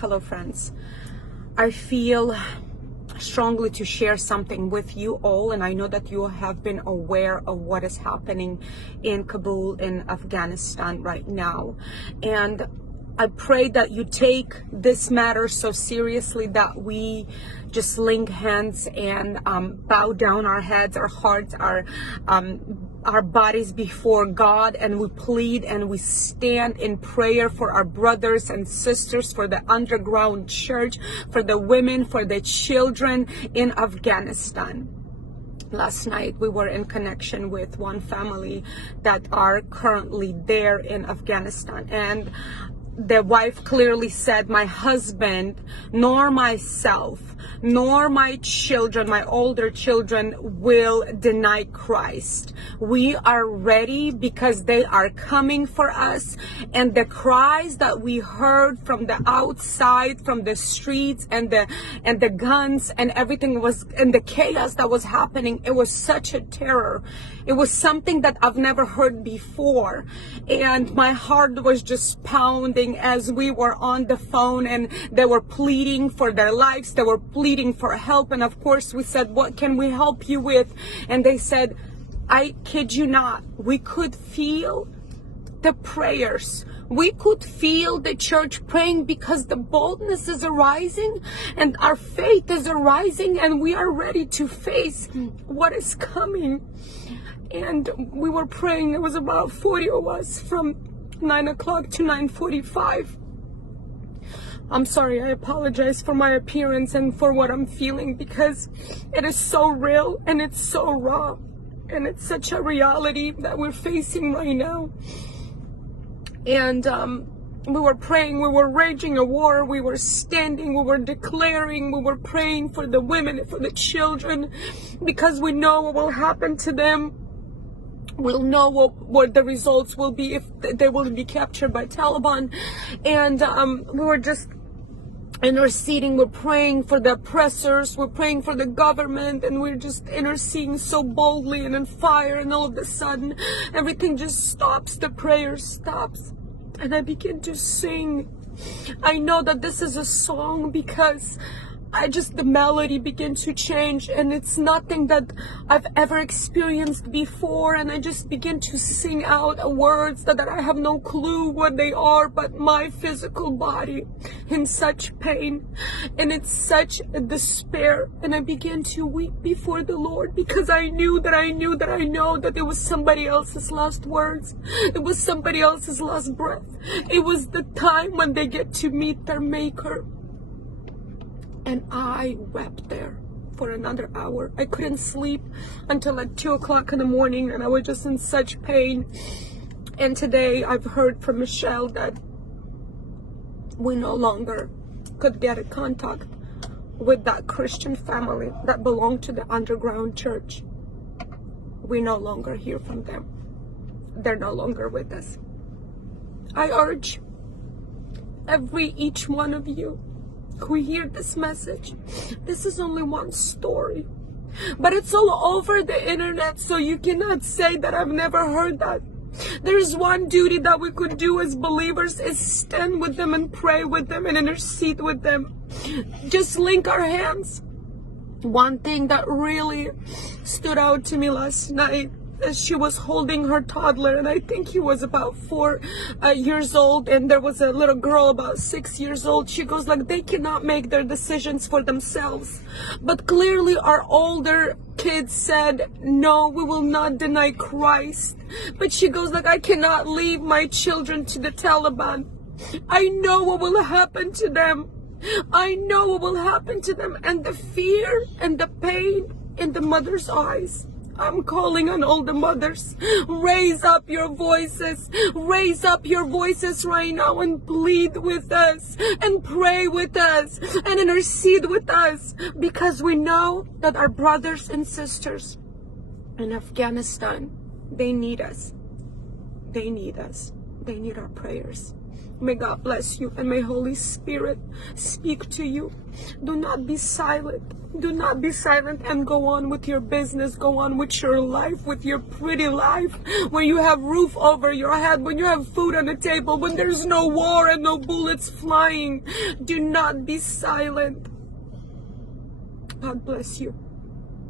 Hello friends, I feel strongly to share something with you all, and I know that you have been aware of what is happening in Kabul in Afghanistan right now, and I pray that you take this matter so seriously that we just link hands and bow down our heads, our hearts, our bodies before God, and we plead and we stand in prayer for our brothers and sisters, for the underground church, for the women, for the children in Afghanistan. Last night we were in connection with one family that are currently there in Afghanistan, and the wife clearly said, my husband, nor myself, nor my children, my older children, will deny Christ. We are ready because they are coming for us. And the cries that we heard from the outside, from the streets, and the guns and everything was, and the chaos that was happening, it was such a terror. It was something that I've never heard before. And my heart was just pounding as we were on the phone, and they were pleading for their lives. They were pleading for help. And of course we said, what can we help you with? And they said, I kid you not, we could feel the prayers. We could feel the church praying because the boldness is arising and our faith is arising, and we are ready to face what is coming. And we were praying. It was about 40 of us from 9 o'clock to 9:45. I'm sorry, I apologize for my appearance and for what I'm feeling, because it is so real and it's so raw, and it's such a reality that we're facing right now. And we were praying, we were raging a war, we were standing, we were declaring, we were praying for the women, for the children, because we know what will happen to them. We'll know what the results will be if they will be captured by Taliban. And we were just interceding, we're praying for the oppressors, we're praying for the government, and we're just interceding so boldly and in fire, and all of a sudden everything just stops. The prayer stops, and I begin to sing. I know that this is a song because the melody began to change, and it's nothing that I've ever experienced before, and I just begin to sing out words that I have no clue what they are, but my physical body in such pain, and it's such a despair, and I began to weep before the Lord, because I know that it was somebody else's last words. It was somebody else's last breath. It was the time when they get to meet their Maker. And I wept there for another hour. I couldn't sleep until like 2 o'clock in the morning, and I was just in such pain. And today I've heard from Michelle that we no longer could get in contact with that Christian family that belonged to the underground church. We no longer hear from them. They're no longer with us. I urge each one of you who hear this message, this is only one story, but it's all over the internet, so you cannot say that I've never heard that. There's one duty that we could do as believers, is stand with them and pray with them and intercede with them. Just link our hands. One thing that really stood out to me last night, as she was holding her toddler, and I think he was about 4 years old, and there was a little girl about 6 years old. She goes like, they cannot make their decisions for themselves. But clearly our older kids said, no, we will not deny Christ. But she goes like, I cannot leave my children to the Taliban. I know what will happen to them. I know what will happen to them. And the fear and the pain in the mother's eyes. I'm calling on all the mothers. Raise up your voices. Raise up your voices right now and plead with us and pray with us and intercede with us, because we know that our brothers and sisters in Afghanistan, they need us. They need us. They need our prayers. May God bless you, and may Holy Spirit speak to you. Do not be silent. Do not be silent, and go on with your business. Go on with your life, with your pretty life, when you have roof over your head, when you have food on the table, when there's no war and no bullets flying. Do not be silent. God bless you.